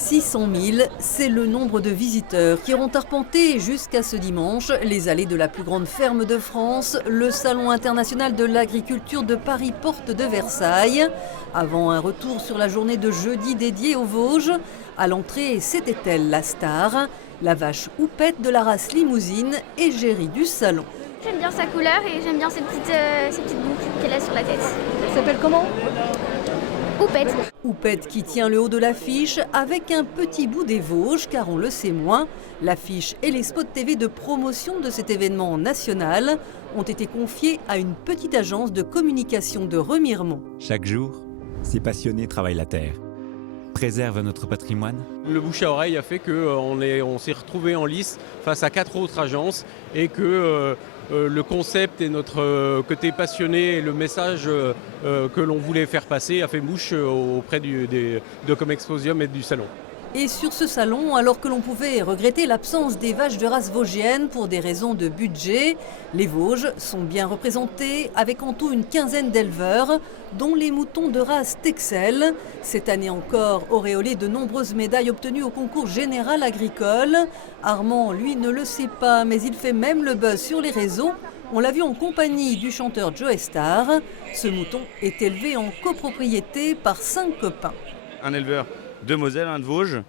600 000, c'est le nombre de visiteurs qui auront arpenté jusqu'à ce dimanche les allées de la plus grande ferme de France, le Salon international de l'agriculture de Paris porte de Versailles. Avant un retour sur la journée de jeudi dédiée aux Vosges, à l'entrée, c'était elle la star, la vache houppette de la race limousine, égérie du salon. J'aime bien sa couleur et j'aime bien ces petites boucles qu'elle a sur la tête. Elle s'appelle comment ? Houppette. Houppette qui tient le haut de l'affiche avec un petit bout des Vosges, car on le sait moins. L'affiche et les spots TV de promotion de cet événement national ont été confiés à une petite agence de communication de Remiremont. Chaque jour, ces passionnés travaillent la terre, préservent notre patrimoine. Le bouche à oreille a fait qu'on s'est retrouvé en lice face à 4 autres agences et que le concept et notre côté passionné et le message que l'on voulait faire passer a fait mouche auprès de Comexposium et du salon. Et sur ce salon, alors que l'on pouvait regretter l'absence des vaches de race vosgienne pour des raisons de budget, les Vosges sont bien représentés avec en tout une quinzaine d'éleveurs, dont les moutons de race Texel. Cette année encore, auréolé de nombreuses médailles obtenues au concours général agricole. Armand, lui, ne le sait pas, mais il fait même le buzz sur les réseaux. On l'a vu en compagnie du chanteur Joe Star. Ce mouton est élevé en copropriété par 5 copains. Un éleveur de Moselle, un de Vosges,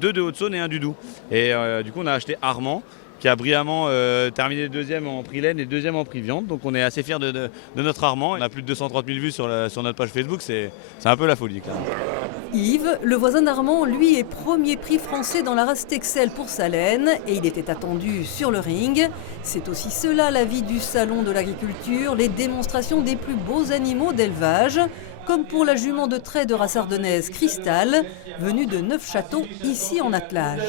deux de Haute-Saône et un du Doubs. Et du coup, on a acheté Armand, qui a brillamment terminé deuxième en prix laine et deuxième en prix viande. Donc on est assez fiers de notre Armand. On a plus de 230 000 vues sur notre page Facebook, c'est un peu la folie. Clairement. Yves, le voisin d'Armand, lui est premier prix français dans la race Texel pour sa laine et il était attendu sur le ring. C'est aussi cela la vie du salon de l'agriculture, les démonstrations des plus beaux animaux d'élevage, comme pour la jument de trait de race ardennaise Cristal, venue de Neufchâteau, ici en attelage.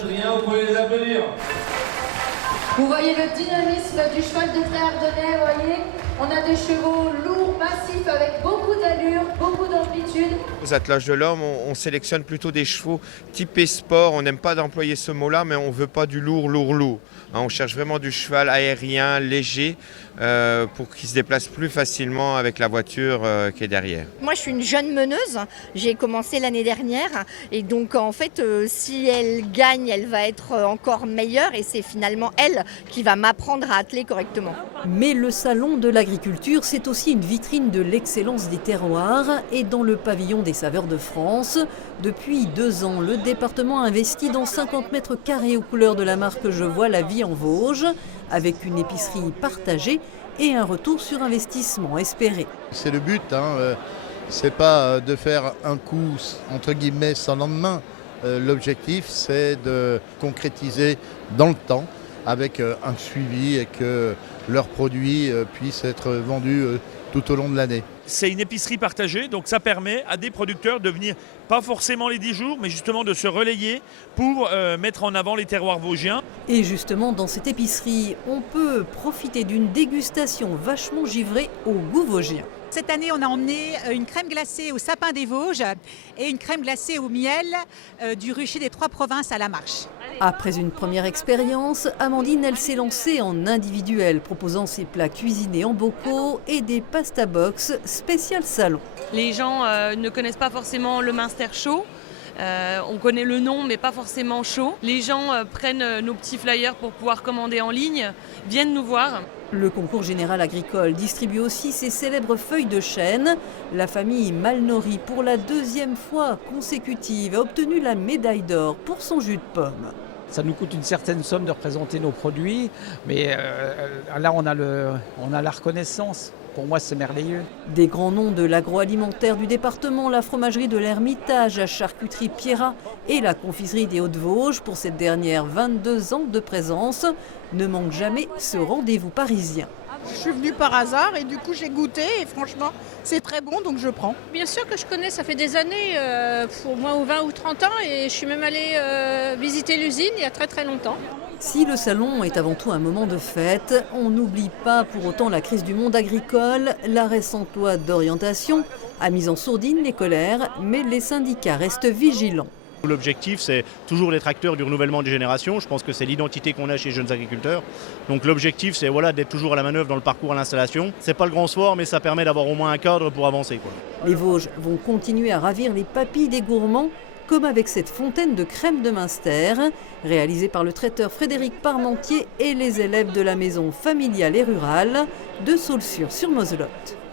Vous voyez le dynamisme du cheval de trait ardennais, vous voyez ? On a des chevaux lourds, massifs, avec beaucoup d'allure, beaucoup d'amplitude. Aux attelages de l'homme, on sélectionne plutôt des chevaux typés sport. On n'aime pas d'employer ce mot-là, mais on ne veut pas du lourd. On cherche vraiment du cheval aérien, léger, pour qu'il se déplace plus facilement avec la voiture qui est derrière. Moi, je suis une jeune meneuse. J'ai commencé l'année dernière. Et donc, en fait, si elle gagne, elle va être encore meilleure. Et c'est finalement elle qui va m'apprendre à atteler correctement. Mais le salon de l'agriculture, c'est aussi une vitrine de l'excellence des terroirs. Et dans le pavillon des saveurs de France, depuis 2 ans, le département investit dans 50 mètres carrés aux couleurs de la marque Je vois la vie en Vosges, avec une épicerie partagée et un retour sur investissement espéré. C'est le but, c'est pas de faire un coup entre guillemets sans lendemain. L'objectif, c'est de concrétiser dans le temps avec un suivi et que leurs produits puissent être vendus tout au long de l'année. C'est une épicerie partagée, donc ça permet à des producteurs de venir, pas forcément les 10 jours, mais justement de se relayer pour mettre en avant les terroirs vosgiens. Et justement, dans cette épicerie, on peut profiter d'une dégustation vachement givrée au goût vosgien. Cette année, on a emmené une crème glacée au sapin des Vosges et une crème glacée au miel du rucher des 3 provinces à la Marche. Après une première expérience, Amandine, elle s'est lancée en individuel, proposant ses plats cuisinés en bocaux et des pasta box spécial salon. Les gens ne connaissent pas forcément le Munster chaud. On connaît le nom, mais pas forcément chaud. Les gens prennent nos petits flyers pour pouvoir commander en ligne, viennent nous voir. Le concours général agricole distribue aussi ses célèbres feuilles de chêne. La famille Malnori, pour la 2e fois consécutive, a obtenu la médaille d'or pour son jus de pomme. Ça nous coûte une certaine somme de représenter nos produits, mais là on a la reconnaissance. Pour moi, c'est merveilleux. Des grands noms de l'agroalimentaire du département, la fromagerie de l'Ermitage, la charcuterie Pierrat et la confiserie des Hauts-de-Vosges, pour cette dernière 22 ans de présence, ne manquent jamais ce rendez-vous parisien. Je suis venue par hasard et du coup j'ai goûté et franchement c'est très bon donc je prends. Bien sûr que je connais, ça fait des années, pour moi 20 ou 30 ans et je suis même allée visiter l'usine il y a très très longtemps. Si le salon est avant tout un moment de fête, on n'oublie pas pour autant la crise du monde agricole. La récente loi d'orientation a mis en sourdine les colères, mais les syndicats restent vigilants. L'objectif, c'est toujours d'être acteur du renouvellement des générations. Je pense que c'est l'identité qu'on a chez les jeunes agriculteurs. Donc l'objectif, c'est d'être toujours à la manœuvre dans le parcours à l'installation. C'est pas le grand soir, mais ça permet d'avoir au moins un cadre pour avancer. Les Vosges vont continuer à ravir les papilles des gourmands comme avec cette fontaine de crème de Münster, réalisée par le traiteur Frédéric Parmentier et les élèves de la maison familiale et rurale de Saulxures-sur-Moselotte.